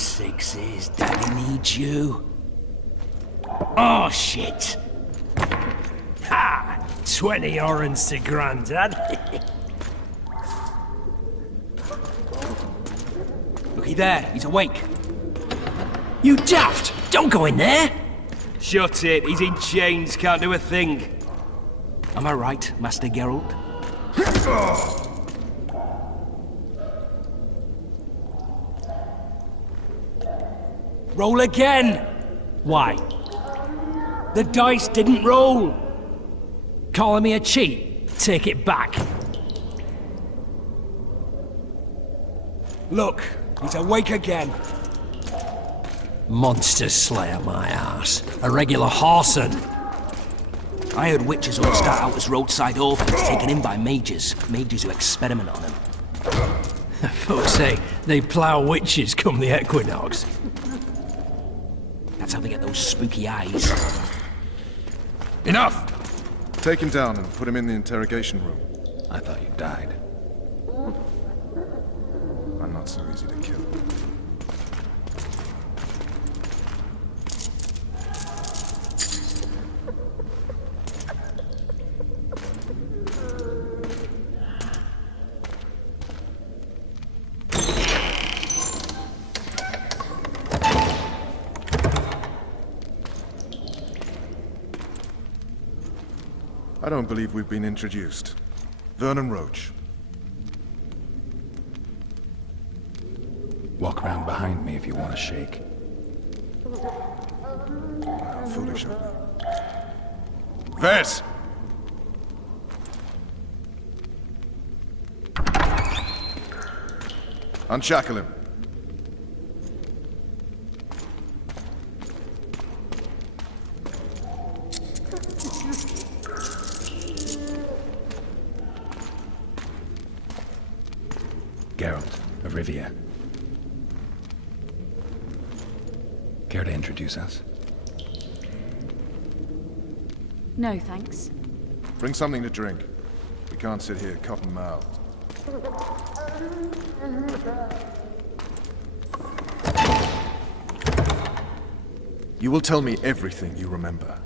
Sixes, Daddy needs you. Oh, shit. Ha! 20 orange to Grandad. Looky there, he's awake. You daft! Don't go in there! Shut it, he's in chains, can't do a thing. Am I right, Master Geralt? Roll again! Why? The dice didn't roll! Calling me a cheat? Take it back. Look, he's awake again. Monster slayer, my ass. A regular whoreson. I heard witches all start out as roadside orphans taken in by mages. Mages who experiment on them. Folks say they plough witches come the equinox. That's how they get those spooky eyes. Enough! Take him down and put him in the interrogation room. I thought you died. I'm not so easy to kill. I don't believe we've been introduced. Vernon Roach. Walk around behind me if you want to shake. How foolish of me. Vess! Unshackle him. Geralt of Rivia. Care to introduce us? No, thanks. Bring something to drink. We can't sit here cotton-mouthed. You will tell me everything you remember.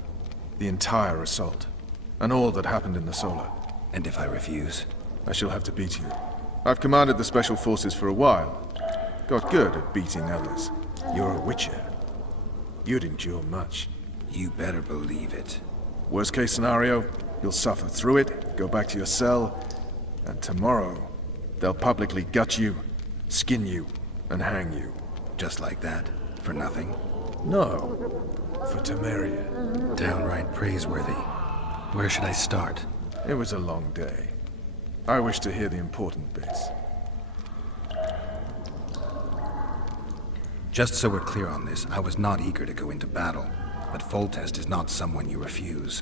The entire assault. And all that happened in the Solar. And if I refuse? I shall have to beat you. I've commanded the Special Forces for a while. Got good at beating others. You're a witcher. You'd endure much. You better believe it. Worst case scenario, you'll suffer through it, go back to your cell, and tomorrow, they'll publicly gut you, skin you, and hang you. Just like that? For nothing? No, for Temeria. Downright praiseworthy. Where should I start? It was a long day. I wish to hear the important bits. Just so we're clear on this, I was not eager to go into battle, but Foltest is not someone you refuse.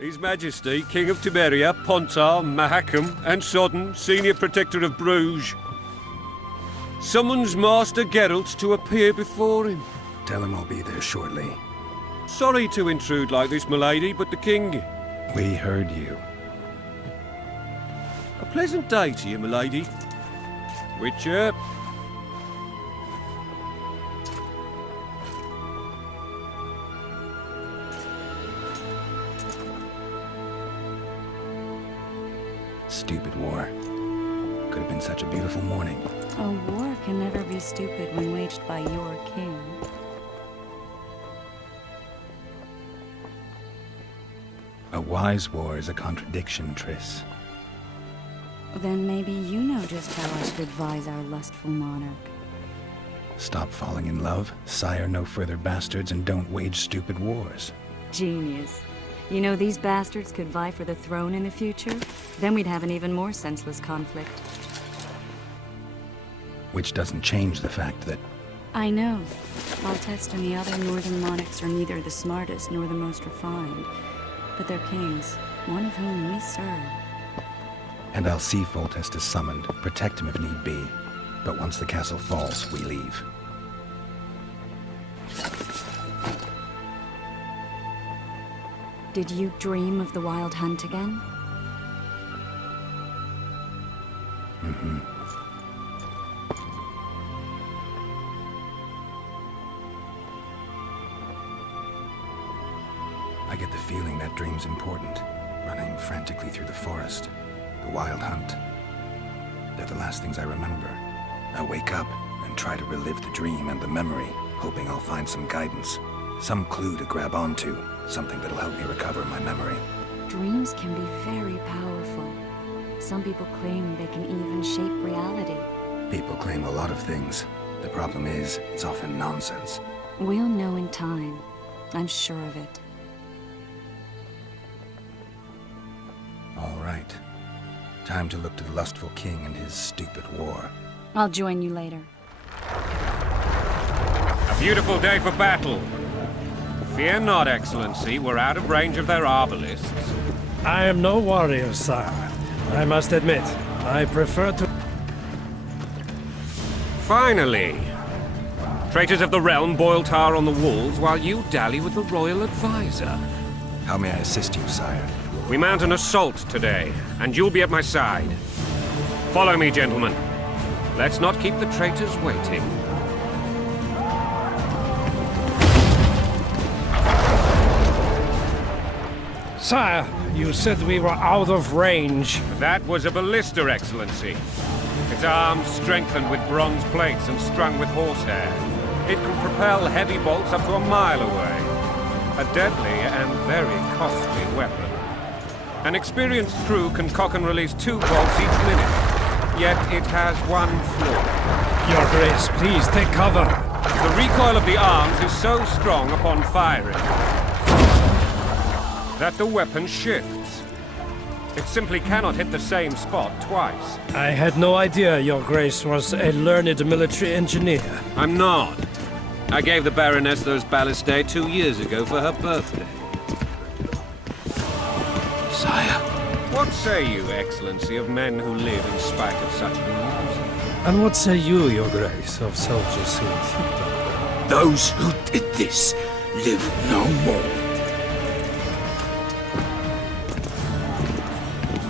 His Majesty, King of Temeria, Pontar, Mahakam, and Sodden, Senior Protector of Bruges, summons Master Geralt to appear before him. Tell him I'll be there shortly. Sorry to intrude like this, milady, but the King... We heard you. A pleasant day to you, milady. Witcher. Stupid war. Could have been such a beautiful morning. A war can never be stupid when waged by your king. A wise war is a contradiction, Triss. Then maybe you know just how I should advise our lustful monarch. Stop falling in love, sire no further bastards, and don't wage stupid wars. Genius. You know, these bastards could vie for the throne in the future? Then we'd have an even more senseless conflict. Which doesn't change the fact that I know. Altest and the other northern monarchs are neither the smartest nor the most refined, but they're kings, one of whom we serve. And I'll see Foltest is summoned, protect him if need be. But once the castle falls, we leave. Did you dream of the Wild Hunt again? I get the feeling that dream's important. Running frantically through the forest. The Wild Hunt. They're the last things I remember. I wake up and try to relive the dream and the memory, hoping I'll find some guidance. Some clue to grab onto. Something that'll help me recover my memory. Dreams can be very powerful. Some people claim they can even shape reality. People claim a lot of things. The problem is, it's often nonsense. We'll know in time. I'm sure of it. All right. Time to look to the lustful king and his stupid war. I'll join you later. A beautiful day for battle. Fear not, Excellency. We're out of range of their arbalists. I am no warrior, sire. I must admit, I prefer to... Finally! Traitors of the realm boil tar on the walls while you dally with the royal advisor. How may I assist you, sire? We mount an assault today, and you'll be at my side. Follow me, gentlemen. Let's not keep the traitors waiting. Sire, you said we were out of range. That was a ballista, Excellency. Its arms strengthened with bronze plates and strung with horsehair. It can propel heavy bolts up to a mile away. A deadly and very costly weapon. An experienced crew can cock and release 2 bolts each minute. Yet it has one flaw. Your Grace, please take cover. The recoil of the arms is so strong upon firing that the weapon shifts. It simply cannot hit the same spot twice. I had no idea Your Grace was a learned military engineer. I'm not. I gave the Baroness those ballistae 2 years ago for her birthday. Sire. What say you, Excellency, of men who live in spite of such rules? And what say you, Your Grace, of soldiers who inflict them? Those who did this live no more.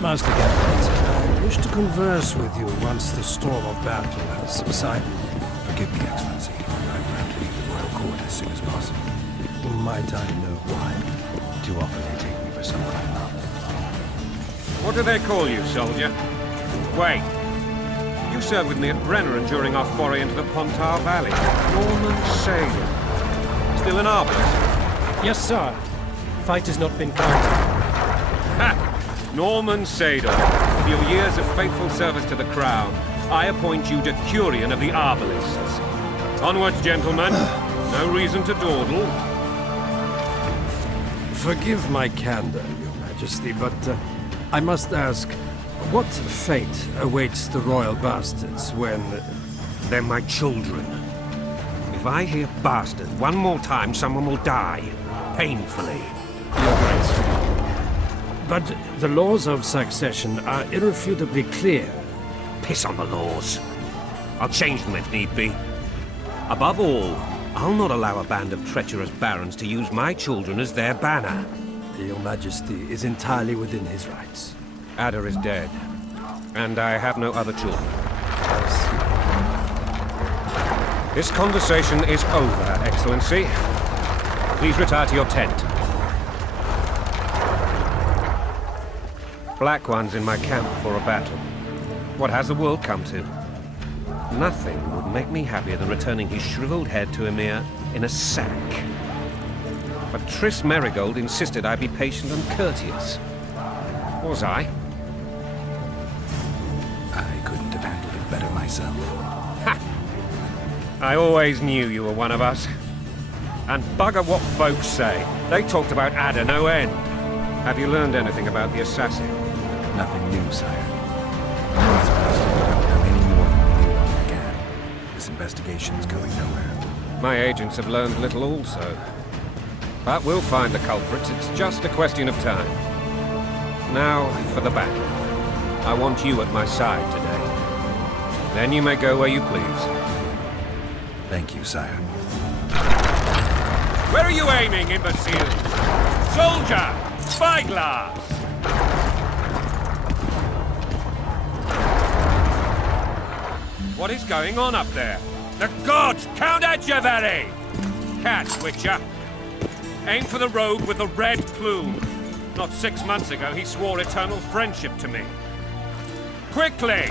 Master Captain, I wish to converse with you once the storm of battle has subsided. Forgive me, Excellency. I plan to leave the royal court as soon as possible. Might I know why? Too often they take me for someone I'm not. What do they call you, soldier? Wait. You served with me at Brenneran during our foray into the Pontar Valley. Norman Sagan. Still an arbalist? Yes, sir. Fight has not been counted. Ha! Norman Sador, for your years of faithful service to the crown, I appoint you Decurion of the Arbalists. Onwards, gentlemen. No reason to dawdle. Forgive my candor, Your Majesty, but I must ask, what fate awaits the royal bastards when... They're my children. If I hear bastard one more time, someone will die. Painfully. Your Grace, forgive me. But the laws of succession are irrefutably clear. Piss on the laws. I'll change them if need be. Above all, I'll not allow a band of treacherous barons to use my children as their banner. Your Majesty is entirely within his rights. Ada is dead, and I have no other children. This conversation is over, Excellency. Please retire to your tent. Black ones in my camp for a battle. What has the world come to? Nothing would make me happier than returning his shriveled head to Emir in a sack. But Triss Merigold insisted I be patient and courteous. Was I? I couldn't have handled it better myself. Ha! I always knew you were one of us. And bugger what folks say. They talked about Ada no end. Have you learned anything about the assassin? Nothing new, sire. It's past we don't know any more than we knew when we began. This investigation's going nowhere. My agents have learned little also. But we'll find the culprits, it's just a question of time. Now, for the battle. I want you at my side today. Then you may go where you please. Thank you, sire. Where are you aiming, imbeciles? Soldier! Spyglass! What is going on up there? The gods count at you, very! Catch, Witcher. Aim for the rogue with the red plume. Not 6 months ago, he swore eternal friendship to me. Quickly!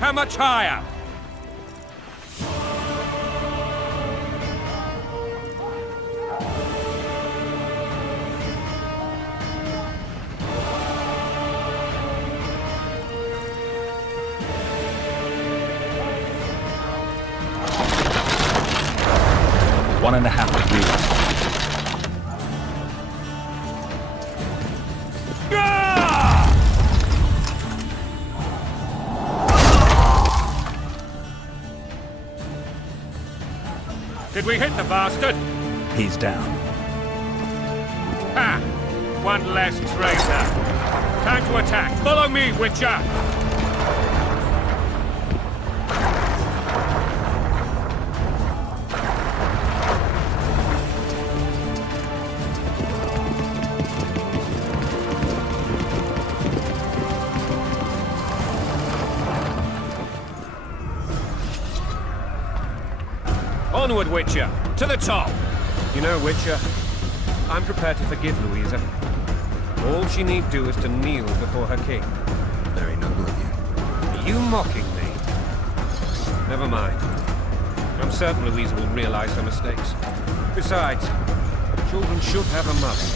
How much higher? One and a half degrees. Did we hit the bastard? He's down. Ha! One less traitor. Time to attack. Follow me, Witcher! Onward, Witcher! To the top! You know, Witcher, I'm prepared to forgive Louisa. All she need do is to kneel before her king. Very noble of you. Are you mocking me? Never mind. I'm certain Louisa will realize her mistakes. Besides, children should have a mother.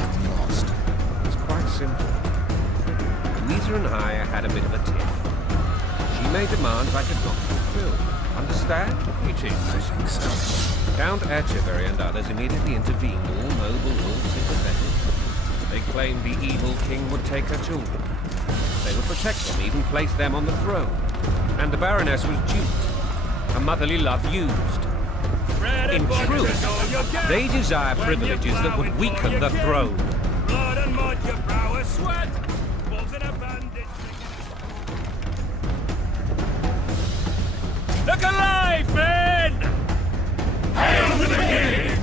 I'm lost. It's quite simple. Louisa and I had a bit of a tiff. She made demands I could not fulfill. Understand? It is. I think so. Count Echeverry and others immediately intervened, all noble, all sympathetic. They claimed the evil king would take her children. They would protect them, even place them on the throne. And the Baroness was duped. Her motherly love used. In truth, they desire privileges that would weaken the throne. Blood and mud, your prowess, sweat! Wolves and a bandit. Look alive, men! Hail to the king!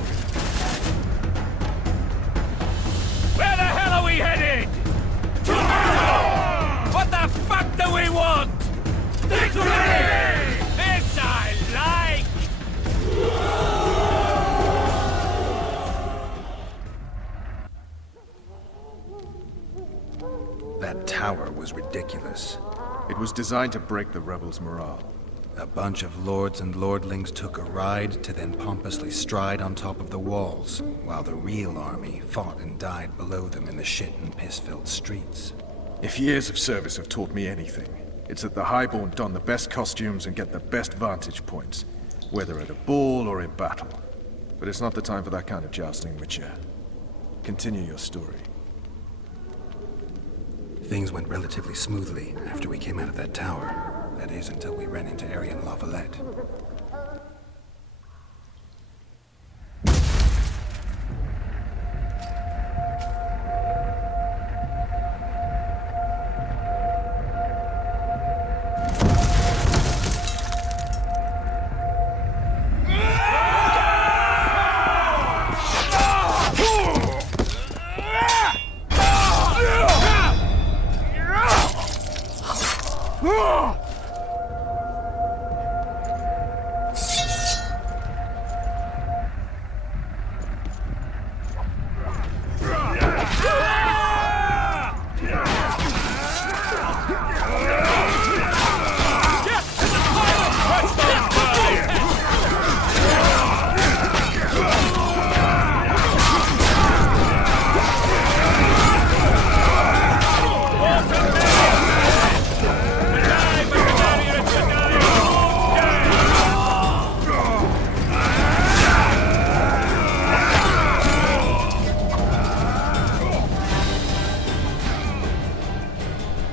Where the hell are we headed? To battle! What the fuck do we want? Victory! This I like! That tower was ridiculous. It was designed to break the rebels' morale. A bunch of lords and lordlings took a ride to then pompously stride on top of the walls, while the real army fought and died below them in the shit and piss-filled streets. If years of service have taught me anything, it's that the Highborn don the best costumes and get the best vantage points, whether at a ball or in battle. But it's not the time for that kind of jousting, Witcher. Continue your story. Things went relatively smoothly after we came out of that tower. That is, until we ran into Arian Lavalette.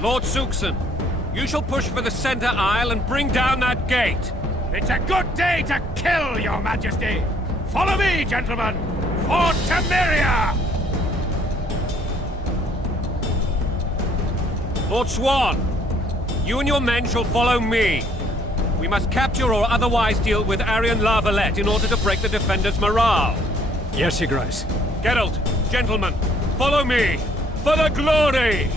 Lord Suxon, you shall push for the center aisle and bring down that gate. It's a good day to kill, Your Majesty! Follow me, gentlemen! For Temeria! Lord Swan, you and your men shall follow me. We must capture or otherwise deal with Aryan Lavalette in order to break the defenders' morale. Yes, Your Grace. Geralt, gentlemen, follow me! For the glory!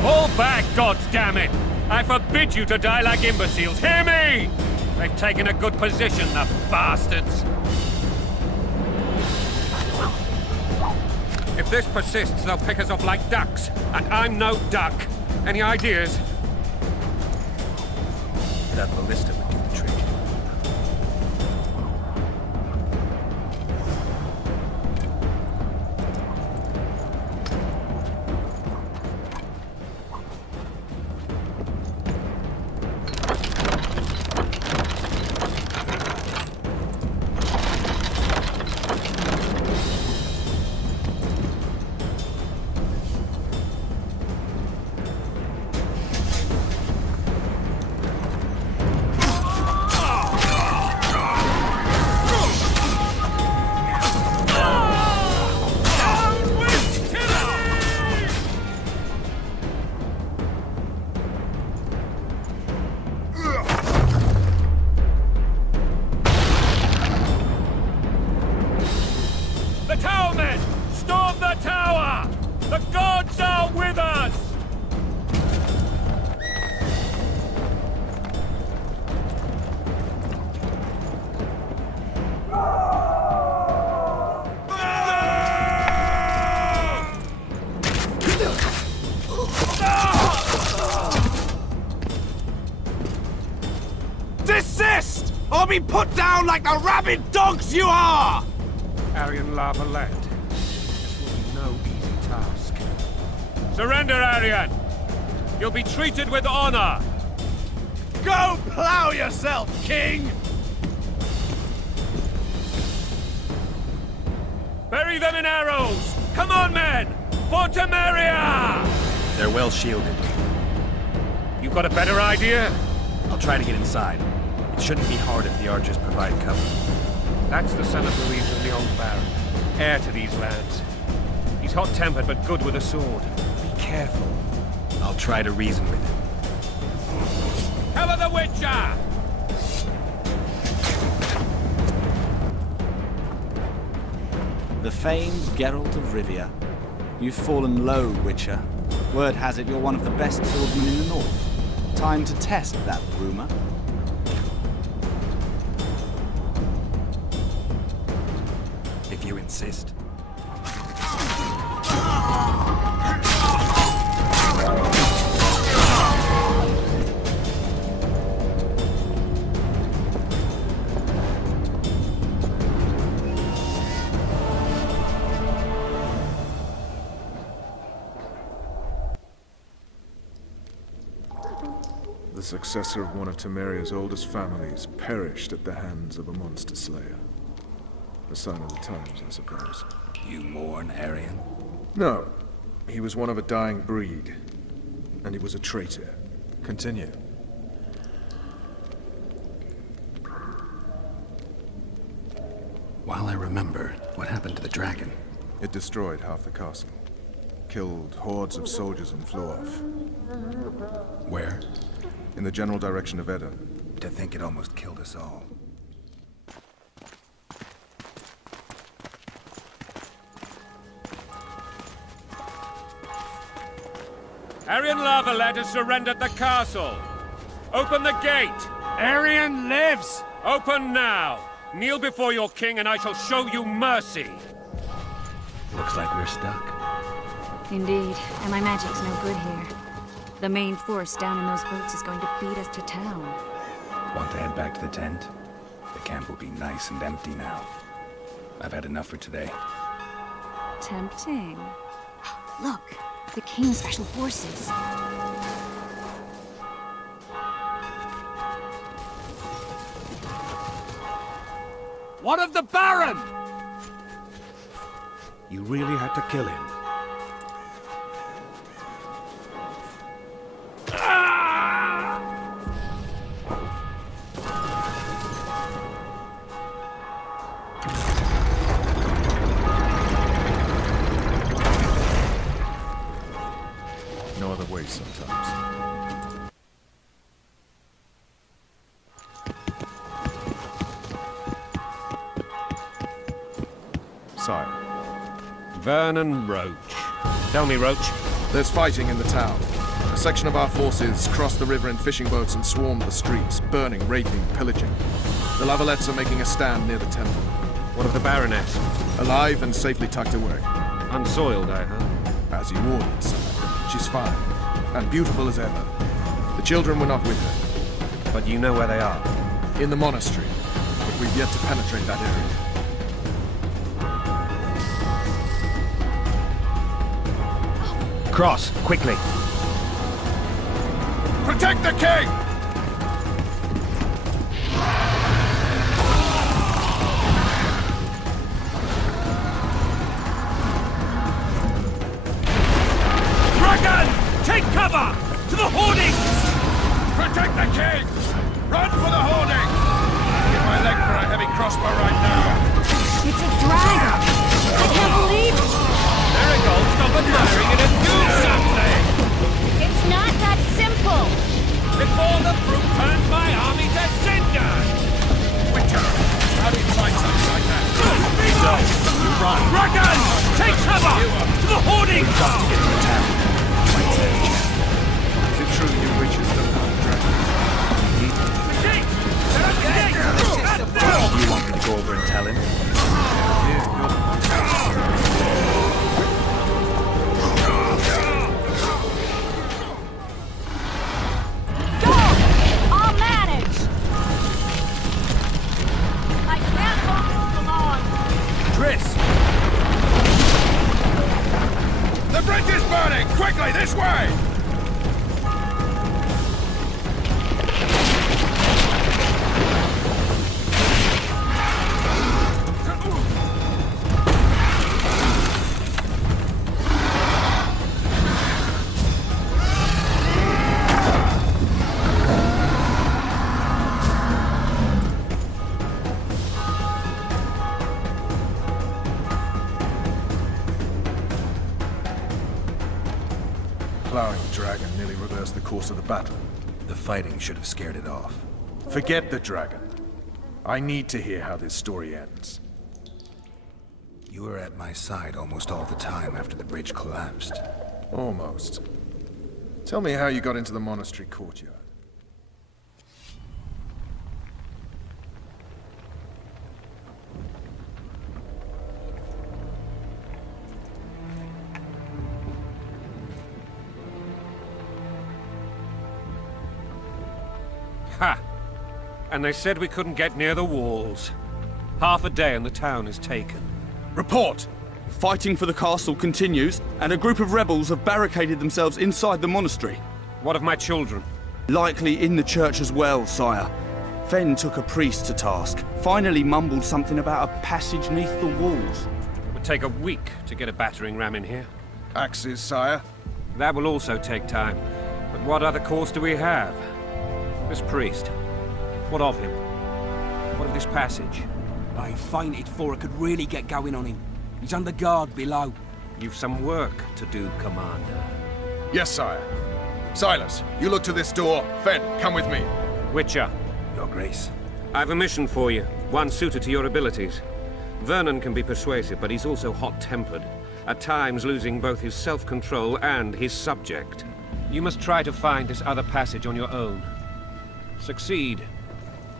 Fall back, goddammit! I forbid you to die like imbeciles. Hear me! They've taken a good position, the bastards. If this persists, they'll pick us off like ducks, and I'm no duck. Any ideas? That ballista would do the trick. The towermen! Storm the tower! The gods are with us! Desist! Or be put down like the rabid dogs you are! Aryan Lavalette. This will be no easy task. Surrender, Aryan! You'll be treated with honor! Go plow yourself, King! Bury them in arrows! Come on, men! For Temeria! They're well shielded. You got a better idea? I'll try to get inside. It shouldn't be hard if the archers provide cover. That's the son of Louisa, the old Baron. Heir to these lands. He's hot-tempered but good with a sword. Be careful. I'll try to reason with him. Cover the Witcher! The famed Geralt of Rivia. You've fallen low, Witcher. Word has it you're one of the best swordsmen in the north. Time to test that rumor. If you insist. The successor of one of Temeria's oldest families perished at the hands of a monster slayer. A sign of the times, I suppose. You mourn Aryan? No. He was one of a dying breed. And he was a traitor. Continue. While I remember, what happened to the dragon? It destroyed half the castle. Killed hordes of soldiers and flew off. Where? In the general direction of Edda. To think it almost killed us all. Aryan Lavalette has surrendered the castle. Open the gate. Aryan lives! Open now. Kneel before your king and I shall show you mercy. Looks like we're stuck. Indeed, and my magic's no good here. The main force down in those boats is going to beat us to town. Want to head back to the tent? The camp will be nice and empty now. I've had enough for today. Tempting. Look, the King's Special Forces. What of the Baron? You really had to kill him. No other way sometimes. Sire, Vernon Roach. Tell me, Roach. there's fighting in the town. A section of our forces crossed the river in fishing boats and swarmed the streets, burning, raping, pillaging. The Lavalettes are making a stand near the temple. What of the Baroness? Alive and safely tucked away. Unsoiled, I heard. As you ordered, sire. She's fine, and beautiful as ever. The children were not with her. But you know where they are. In the monastery, but we've yet to penetrate that area. Cross, quickly. Protect the king! Dragon! Take cover! To the hoardings! Protect the king! Run for the hoarding! Get my leg for a heavy crossbow right now. It's a dragon! I can't believe it! Marigold, stop admiring it and do something! It's not that simple! Before the brute turns my army to cinder! Witcher, how do you fight something like that? You run! Dragon! Take cover! To the hoardings! Got to get to the town. Might stand a chance. Is it true you witches don't hunt dragons? The king! They're at the gate! You want me to go over and tell him? Go! I'll manage! I can't hold this for long! Triss! The bridge is burning! Quickly, this way! Plowing the dragon nearly reversed the course of the battle. The fighting should have scared it off. Forget the dragon. I need to hear how this story ends. You were at my side almost all the time after the bridge collapsed. Almost. Tell me how you got into the monastery courtyard. Ha! And they said we couldn't get near the walls. Half a day and the town is taken. Report! Fighting for the castle continues, and a group of rebels have barricaded themselves inside the monastery. What of my children? Likely in the church as well, sire. Fen took a priest to task, finally mumbled something about a passage neath the walls. It would take a week to get a battering ram in here. Axes, sire. That will also take time. But what other course do we have? This priest. What of him? What of this passage? I fainted before I could really get going on him. He's under guard below. You've some work to do, Commander. Yes, sire. Silas, you look to this door. Fen, come with me. Witcher, Your Grace. I've a mission for you. One suited to your abilities. Vernon can be persuasive, but he's also hot-tempered. At times losing both his self-control and his subject. You must try to find this other passage on your own. Succeed,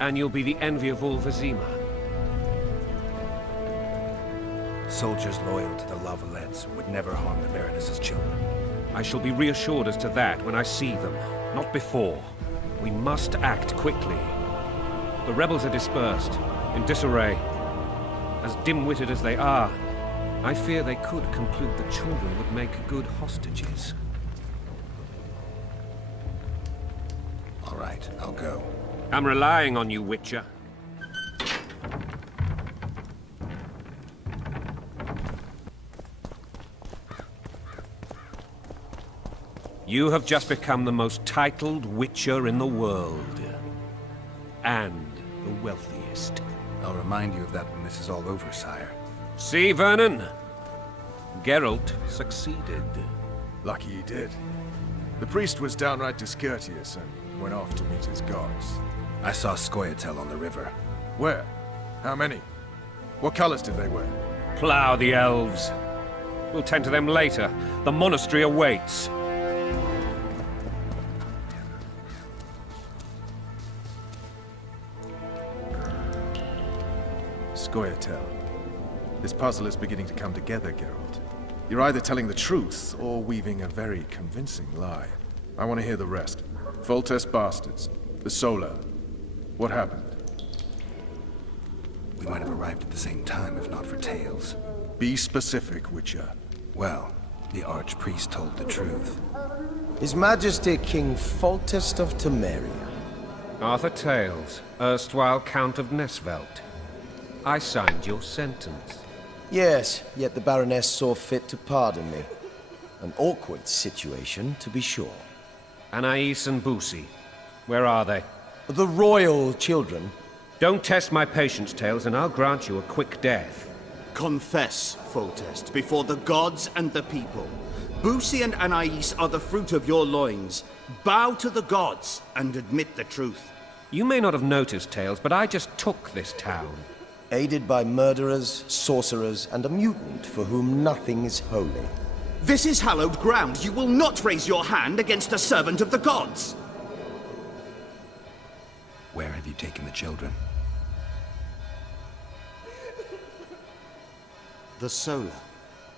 and you'll be the envy of all Vizima. Soldiers loyal to the Lavalettes would never harm the Baroness's children. I shall be reassured as to that when I see them, not before. We must act quickly. The rebels are dispersed, in disarray. As dim-witted as they are, I fear they could conclude the children would make good hostages. All right, I'll go. I'm relying on you, Witcher. You have just become the most titled witcher in the world. And the wealthiest. I'll remind you of that when this is all over, sire. See, Vernon? Geralt succeeded. Lucky he did. The priest was downright discourteous and went off to meet his gods. I saw Scoia'tael on the river. Where? How many? What colors did they wear? Plough the elves. We'll tend to them later. The monastery awaits. Scoia'tael. This puzzle is beginning to come together, Geralt. You're either telling the truth or weaving a very convincing lie. I want to hear the rest. Foltest bastards. The Solar. What happened? We might have arrived at the same time if not for tales. Be specific, Witcher. Well, the Archpriest told the truth. His Majesty King Foltest of Temeria. Arthur Tales, erstwhile Count of Nesvelt. I signed your sentence. Yes, yet the Baroness saw fit to pardon me. An awkward situation, to be sure. Anais and Boosie, where are they? The royal children. Don't test my patience, Tales, and I'll grant you a quick death. Confess, Foltest, before the gods and the people. Boosie and Anais are the fruit of your loins. Bow to the gods and admit the truth. You may not have noticed, Tales, but I just took this town. Aided by murderers, sorcerers, and a mutant for whom nothing is holy. This is hallowed ground. You will not raise your hand against a servant of the gods. Where have you taken the children? The Solar.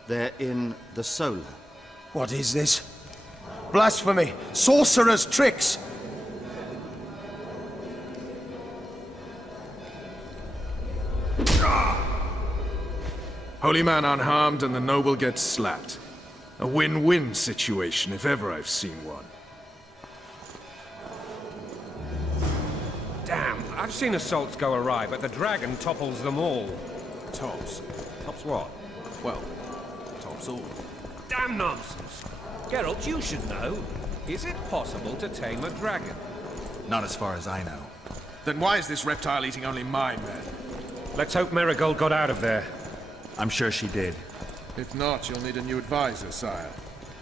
They're in the Solar. What is this? Blasphemy! Sorcerer's tricks! Holy man unharmed and the noble gets slapped. A win-win situation, if ever I've seen one. Damn, I've seen assaults go awry, but the dragon topples them all. Tops. Tops what? Well, tops all. Damn nonsense! Geralt, you should know. Is it possible to tame a dragon? Not as far as I know. Then why is this reptile eating only my men? Let's hope Marigold got out of there. I'm sure she did. If not, you'll need a new advisor, sire.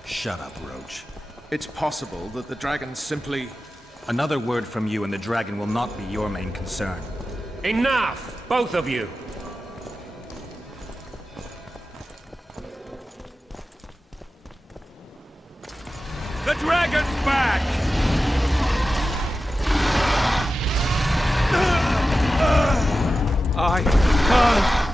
Shut up, Roach. It's possible that the dragon simply... Another word from you and the dragon will not be your main concern. Enough! Both of you! The dragon's back! I can't...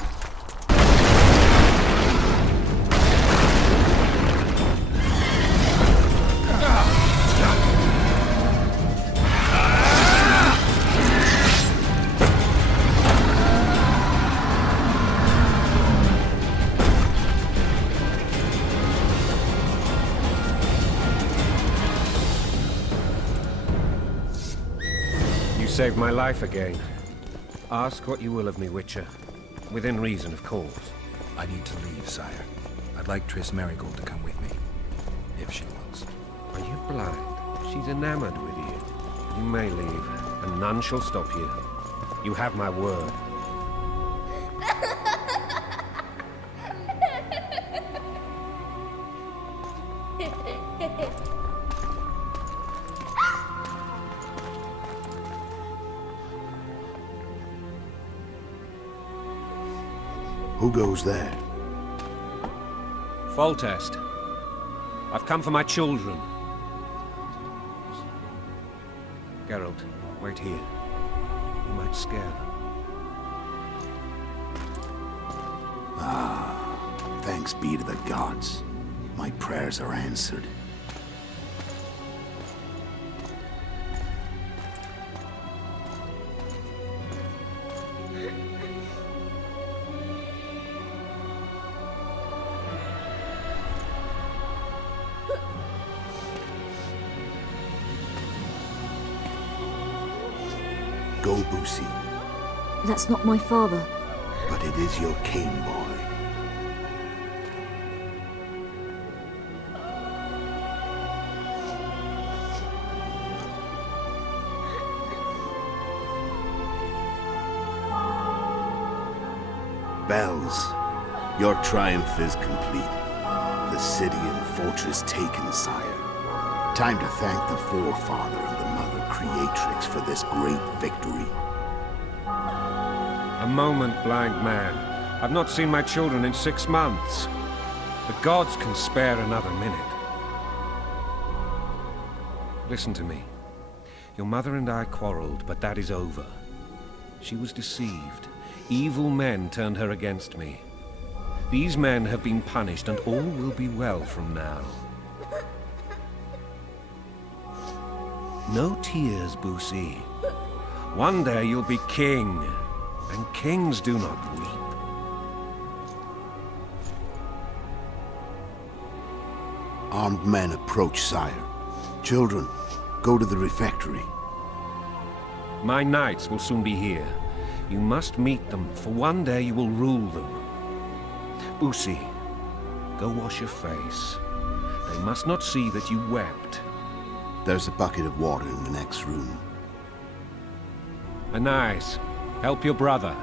Saved my life again. Ask what you will of me, Witcher. Within reason, of course. I need to leave, sire. I'd like Triss Marigold to come with me. If she wants. Are you blind? She's enamored with you. You may leave, and none shall stop you. You have my word. Who goes there? Foltest. I've come for my children. Geralt, wait here. You might scare them. Thanks be to the gods. My prayers are answered. Go, Boosie. That's not my father. But it is your king, boy. bells. Your triumph is complete. The city and fortress taken, sire. Time to thank the Forefather and the Mother Creatrix for this great victory. A moment, blind man. I've not seen my children in 6 months. The gods can spare another minute. Listen to me. Your mother and I quarreled, but that is over. She was deceived. Evil men turned her against me. These men have been punished, and all will be well from now. No tears, Boosie. One day you'll be king, and kings do not weep. Armed men approach, sire. Children, go to the refectory. My knights will soon be here. You must meet them, for one day you will rule them. Boosie, go wash your face. They must not see that you wept. There's a bucket of water in the next room. Anais, help your brother.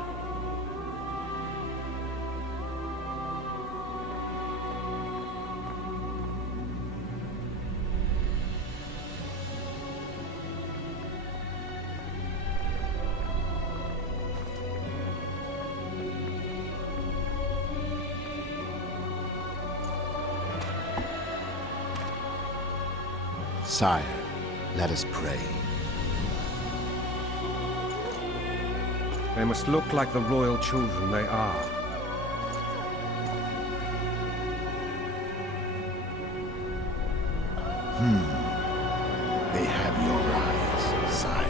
Sire, let us pray. They must look like the royal children they are. They have your eyes, sire.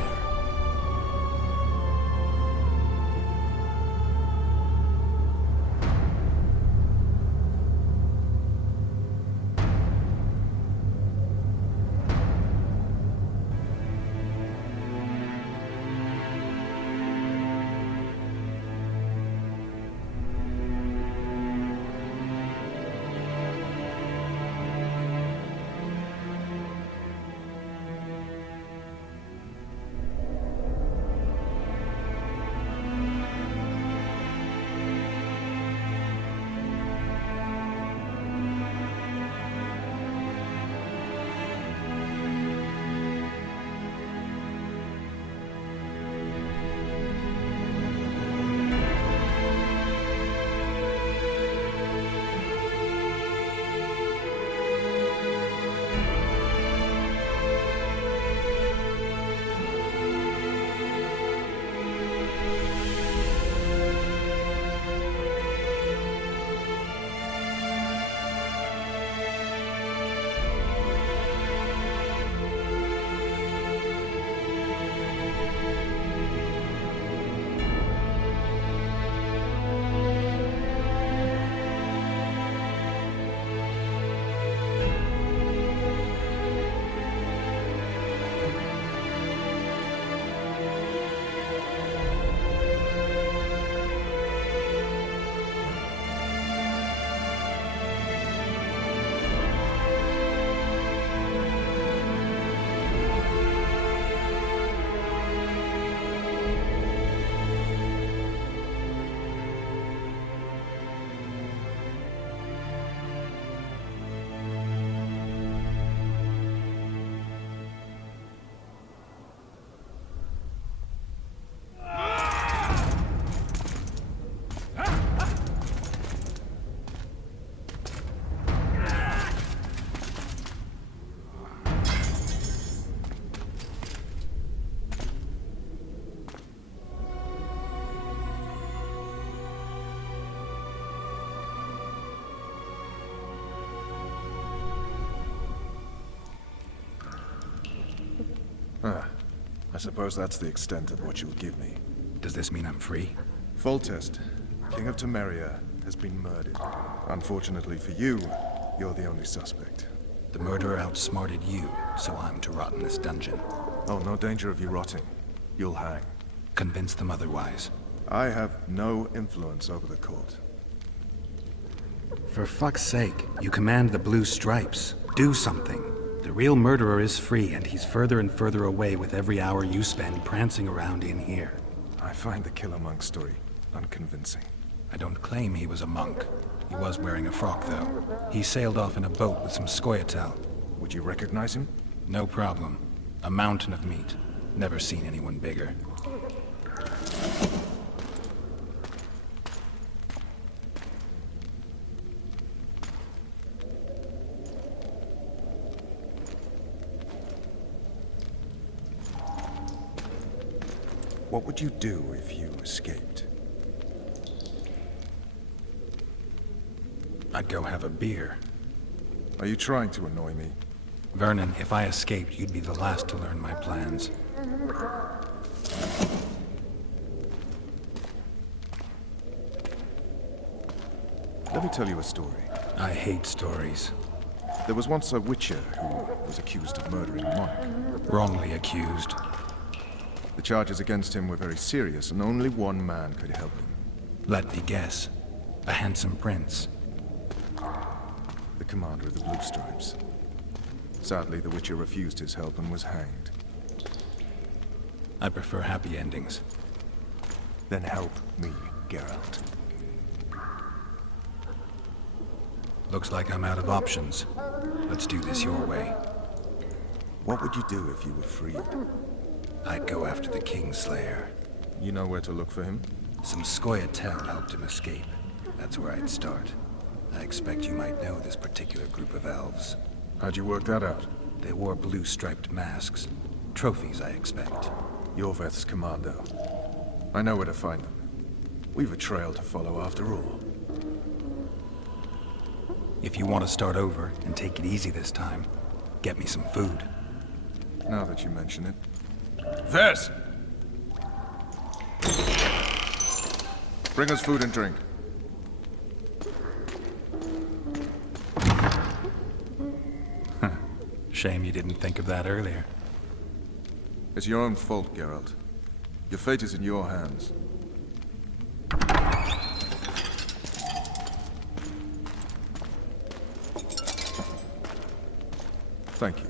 I suppose that's the extent of what you'll give me. Does this mean I'm free? Foltest, King of Temeria, has been murdered. Unfortunately for you, you're the only suspect. The murderer outsmarted you, so I'm to rot in this dungeon. Oh, no danger of you rotting. You'll hang. Convince them otherwise. I have no influence over the court. For fuck's sake, you command the blue stripes. Do something. The real murderer is free, and he's further and further away with every hour you spend prancing around in here. I find the Killer Monk story unconvincing. I don't claim he was a monk. He was wearing a frock, though. He sailed off in a boat with some Scoia'tael. Would you recognize him? No problem. A mountain of meat. Never seen anyone bigger. What would you do if you escaped? I'd go have a beer. Are you trying to annoy me? Vernon, if I escaped, you'd be the last to learn my plans. Let me tell you a story. I hate stories. There was once a witcher who was accused of murdering a monarch. Wrongly accused. The charges against him were very serious, and only one man could help him. Let me guess. A handsome prince. The commander of the Blue Stripes. Sadly, the witcher refused his help and was hanged. I prefer happy endings. Then help me, Geralt. Looks like I'm out of options. Let's do this your way. What would you do if you were freed? I'd go after the Kingslayer. You know where to look for him? Some Scoia'tael helped him escape. That's where I'd start. I expect you might know this particular group of elves. How'd you work that out? They wore blue-striped masks. Trophies, I expect. Yorveth's commando. I know where to find them. We've a trail to follow after all. If you want to start over and take it easy this time, get me some food. Now that you mention it. Vess! Bring us food and drink. Shame you didn't think of that earlier. It's your own fault, Geralt. Your fate is in your hands. Thank you.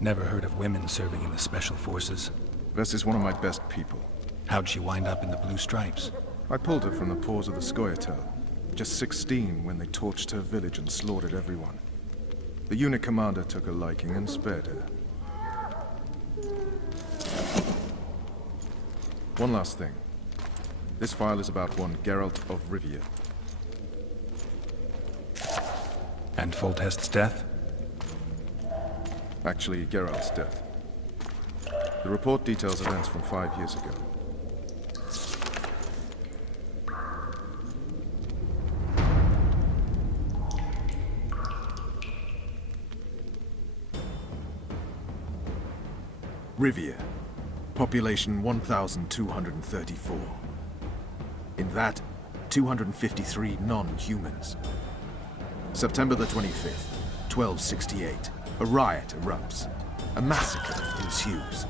Never heard of women serving in the Special Forces. Vess is one of my best people. How'd she wind up in the Blue Stripes? I pulled her from the paws of the Scoia'tael. Just 16 when they torched her village and slaughtered everyone. The unit commander took a liking and spared her. One last thing. This file is about one Geralt of Rivia. And Foltest's death? Actually, Geralt's death. The report details events from 5 years ago. Rivia. Population 1,234. In that, 253 non-humans. September the 25th, 1268. A riot erupts. A massacre ensues.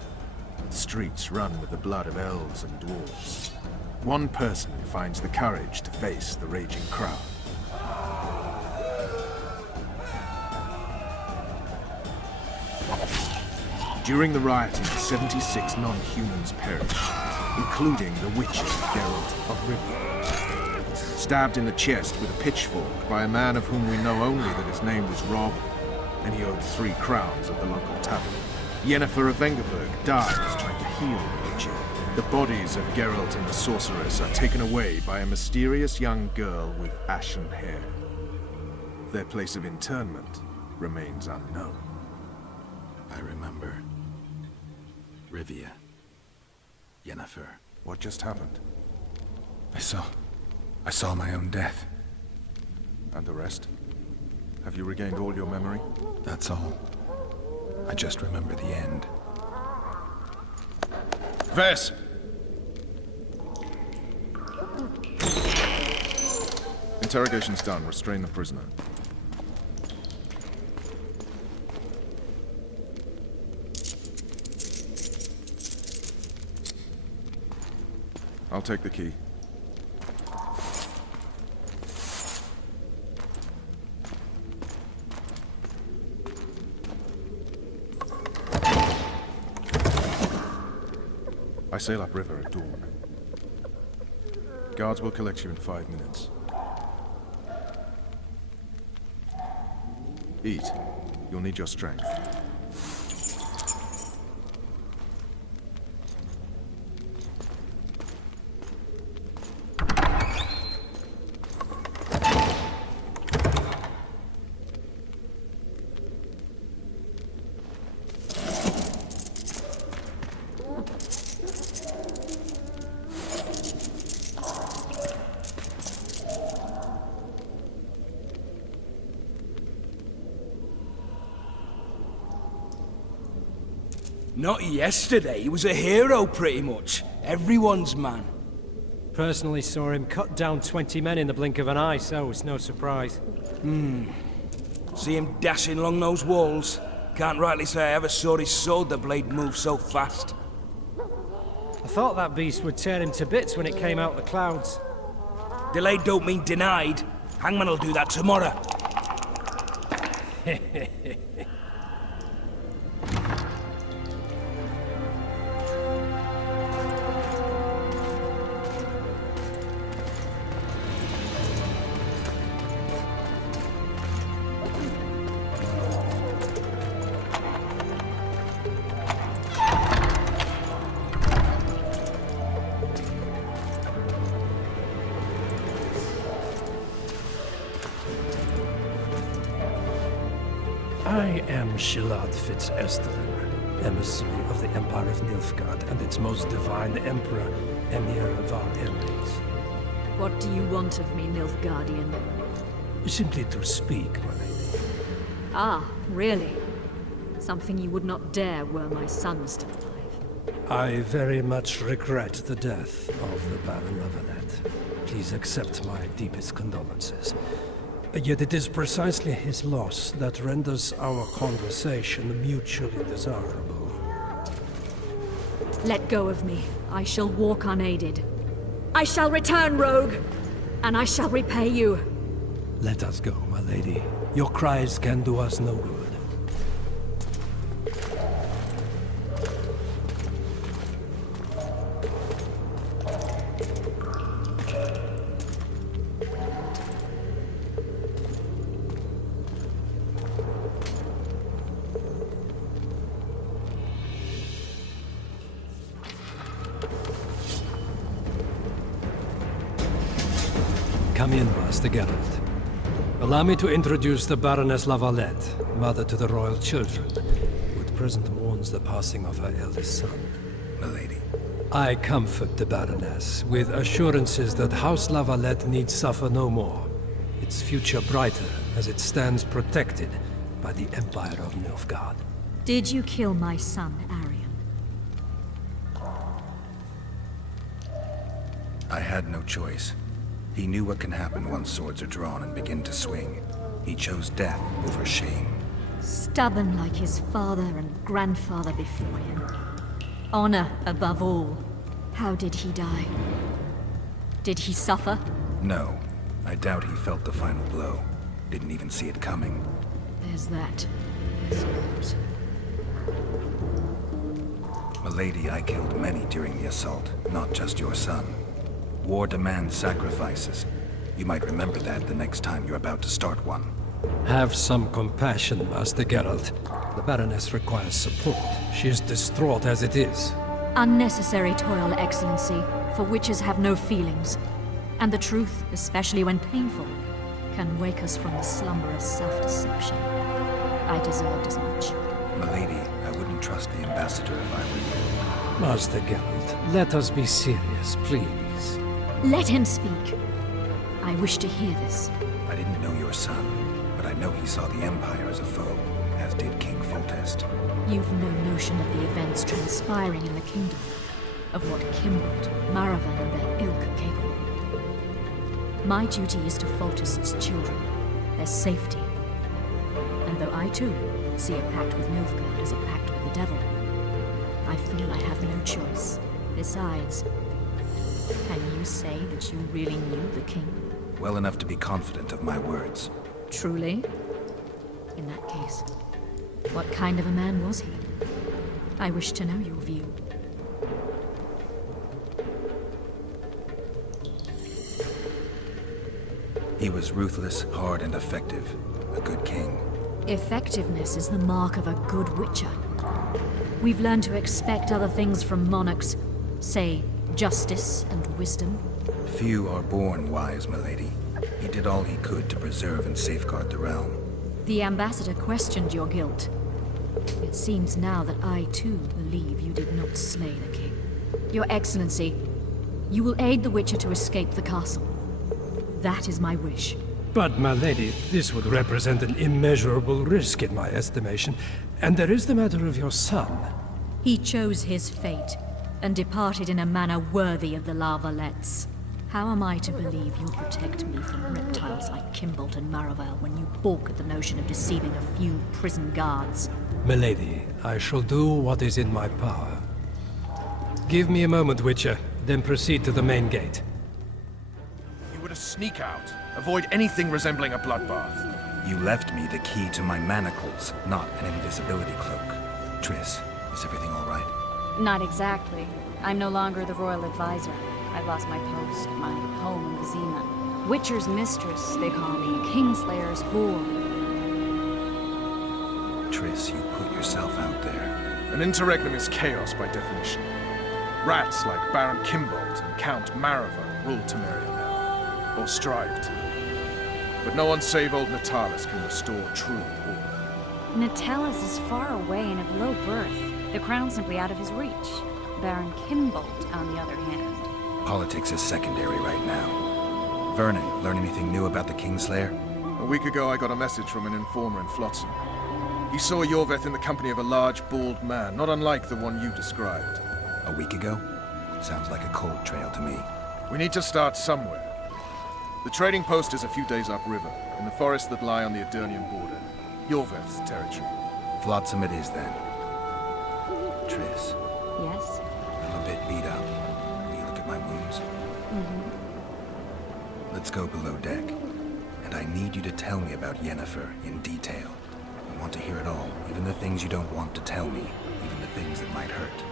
The streets run with the blood of elves and dwarves. One person finds the courage to face the raging crowd. During the rioting, 76 non-humans perished, including the Witcher Geralt of Rivia. Stabbed in the chest with a pitchfork by a man of whom we know only that his name was Rob, and he owed 3 crowns at the local tavern. Yennefer of Vengerberg dies trying to heal the Witcher. The bodies of Geralt and the sorceress are taken away by a mysterious young girl with ashen hair. Their place of internment remains unknown. I remember. Rivia. Yennefer. What just happened? I saw my own death. And the rest? Have you regained all your memory? That's all. I just remember the end. Vess! Interrogation's done. Restrain the prisoner. I'll take the key. I sail upriver at dawn. Guards will collect you in 5 minutes. Eat. You'll need your strength. Not yesterday, he was a hero pretty much. Everyone's man. Personally saw him cut down 20 men in the blink of an eye, so it's no surprise. See him dashing along those walls. Can't rightly say I ever saw his sword, the blade move so fast. I thought that beast would tear him to bits when it came out the clouds. Delayed don't mean denied. Hangman will do that tomorrow. I am Shilad Fitz-Esther, emissary of the Empire of Nilfgaard and its most divine Emperor, Emir Var Emreis. What do you want of me, Nilfgaardian? Simply to speak, my lady. Ah, really? Something you would not dare were my son still alive. I very much regret the death of the Baron Lavalette. Please accept my deepest condolences. Yet it is precisely his loss that renders our conversation mutually desirable. Let go of me. I shall walk unaided. I shall return, rogue! And I shall repay you. Let us go, my lady. Your cries can do us no good. Come in, Master Geralt. Allow me to introduce the Baroness Lavalette, mother to the royal children, who at present mourns the passing of her eldest son. Milady. I comfort the Baroness with assurances that House Lavalette need suffer no more, its future brighter as it stands protected by the Empire of Nilfgaard. Did you kill my son, Arion? I had no choice. He knew what can happen once swords are drawn and begin to swing. He chose death over shame. Stubborn like his father and grandfather before him. Honor above all. How did he die? Did he suffer? No. I doubt he felt the final blow. Didn't even see it coming. There's that, I suppose. Milady, I killed many during the assault, not just your son. War demands sacrifices. You might remember that the next time you're about to start one. Have some compassion, Master Geralt. The Baroness requires support. She is distraught as it is. Unnecessary toil, Excellency, for witches have no feelings. And the truth, especially when painful, can wake us from the slumber of self-deception. I deserved as much. Milady, I wouldn't trust the ambassador if I were you. Master Geralt, let us be serious, please. Let him speak. I wish to hear this. I didn't know your son, but I know he saw the Empire as a foe, as did King Foltest. You've no notion of the events transpiring in the kingdom, of what Kimbold, Maravan, and their ilk are capable. My duty is to Foltest's children, their safety. And though I too see a pact with Nilfgaard as a pact with the devil, I feel I have no choice. Besides, can you say that you really knew the king? Well enough to be confident of my words. Truly? In that case, what kind of a man was he? I wish to know your view. He was ruthless, hard, and effective. A good king. Effectiveness is the mark of a good witcher. We've learned to expect other things from monarchs, say, justice and wisdom. Few are born wise, milady. He did all he could to preserve and safeguard the realm. The ambassador questioned your guilt. It seems now that I too believe you did not slay the king. Your Excellency, you will aid the Witcher to escape the castle. That is my wish. But, my lady, this would represent an immeasurable risk in my estimation. And there is the matter of your son. He chose his fate, and departed in a manner worthy of the Larvalets. How am I to believe you'll protect me from reptiles like Kimbolt and Maravel when you balk at the notion of deceiving a few prison guards? Milady, I shall do what is in my power. Give me a moment, Witcher, then proceed to the main gate. You were to sneak out. Avoid anything resembling a bloodbath. You left me the key to my manacles, not an invisibility cloak. Triss, is everything all right? Not exactly. I'm no longer the royal advisor. I've lost my post, my home in Vizima. Witcher's mistress, they call me. Kingslayer's whore. Triss, you put yourself out there. An interregnum is chaos by definition. Rats like Baron Kimbolt and Count Maravel rule Temeria now, or strive to. But no one save old Natalis can restore true order. Natalis is far away and of low birth. The crown's simply out of his reach. Baron Kimbolt, on the other hand. Politics is secondary right now. Vernon, learn anything new about the Kingslayer? A week ago, I got a message from an informer in Flotsam. He saw Yorveth in the company of a large, bald man, not unlike the one you described. A week ago? Sounds like a cold trail to me. We need to start somewhere. The trading post is a few days upriver, in the forests that lie on the Edirnian border. Yorveth's territory. Flotsam it is, then. Triss. Yes? I'm a bit beat up. Will you look at my wounds? Let's go below deck. And I need you to tell me about Yennefer in detail. I want to hear it all, even the things you don't want to tell me, even the things that might hurt.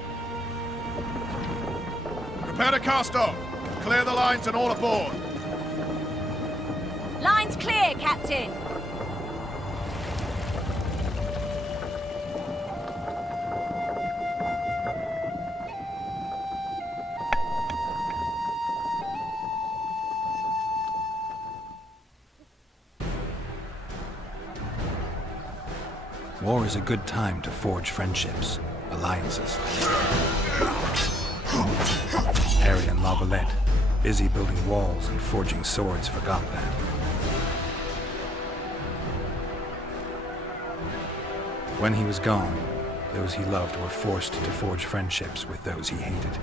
Prepare to cast off! Clear the lines and all aboard! Line's clear, Captain! War is a good time to forge friendships, alliances. Harry and Lavalette, busy building walls and forging swords, forgot that. When he was gone, those he loved were forced to forge friendships with those he hated.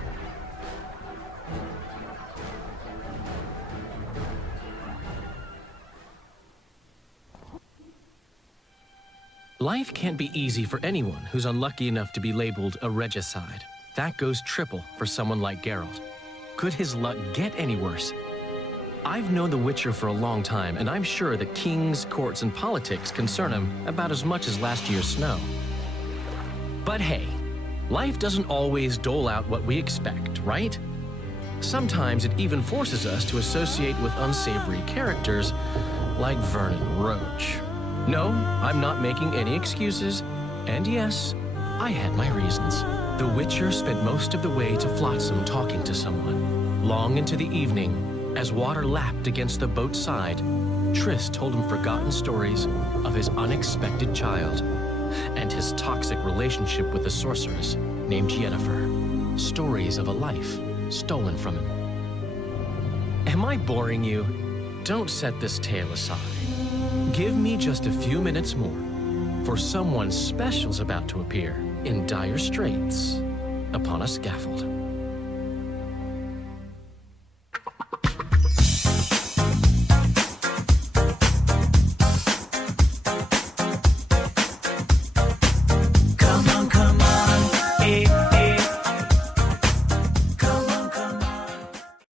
Life can't be easy for anyone who's unlucky enough to be labeled a regicide. That goes triple for someone like Geralt. Could his luck get any worse? I've known the Witcher for a long time, and I'm sure that kings, courts, and politics concern him about as much as last year's snow. But hey, life doesn't always dole out what we expect, right? Sometimes it even forces us to associate with unsavory characters like Vernon Roach. No, I'm not making any excuses. And yes, I had my reasons. The Witcher spent most of the way to Flotsam talking to someone. Long into the evening, as water lapped against the boat's side, Triss told him forgotten stories of his unexpected child and his toxic relationship with a sorceress named Yennefer. Stories of a life stolen from him. Am I boring you? Don't set this tale aside. Give me just a few minutes more, for someone special's about to appear in dire straits upon a scaffold.